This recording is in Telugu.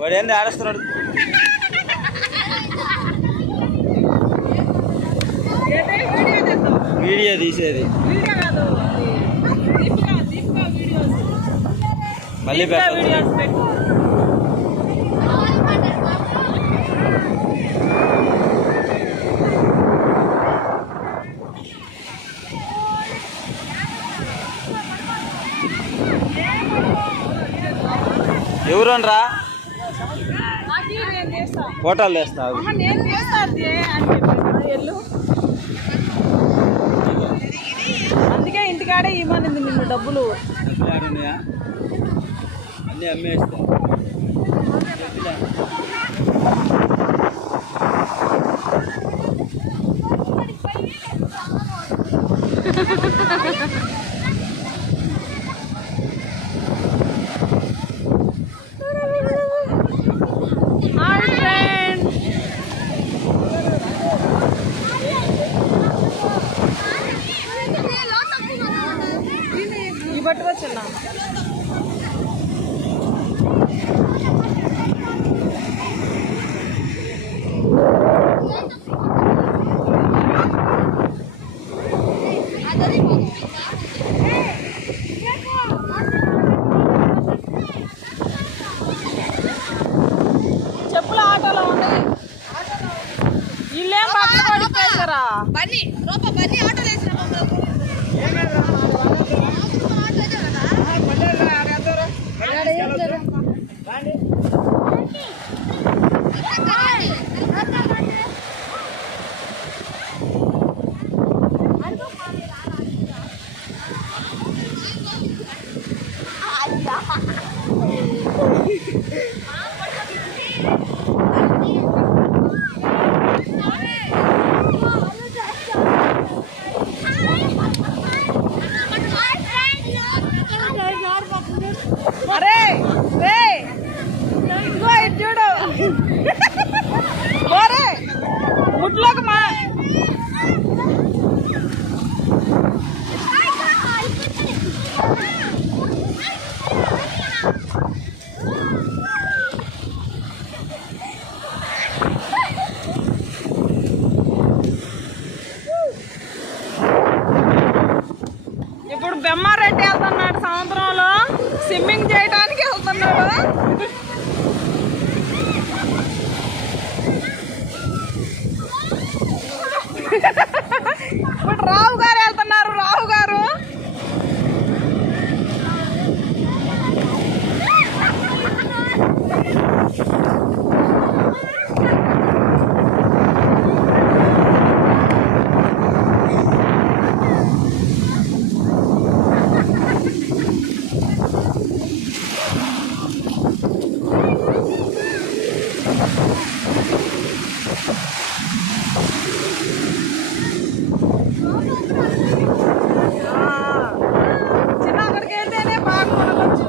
వాడు ఏంది ఆడస్తున్నాడు? వీడియో తీసేది మళ్ళీ ఎవరునరా ఫోటోలు తెస్తావు? అందుకే ఇంటికాడే ఇవ్వనింది నిన్ను డబ్బులు అన్నీ అమ్మేస్తా. పట్టుకొచ్చున్నా చెప్పులు ఆటోలో ఉన్నాయి. వీళ్ళేం పక్కన పడిపోయారా? బన్నీ ఆటోలో వేసిన అరే రే ఇదిగో ఇది చూడు ఓరే ముట్లోకి మా ఇప్పుడు బెమ్మారెడ్డి వెళ్తున్నాడు సముద్రంలో స్విమ్మింగ్ చేయడానికి వెళ్తున్నాడు. ఇప్పుడు రావు గారు వెళ్తున్నారు. రావు గారు చిన్న అక్కడికి వెళ్తేనే బాగా కొనవచ్చు.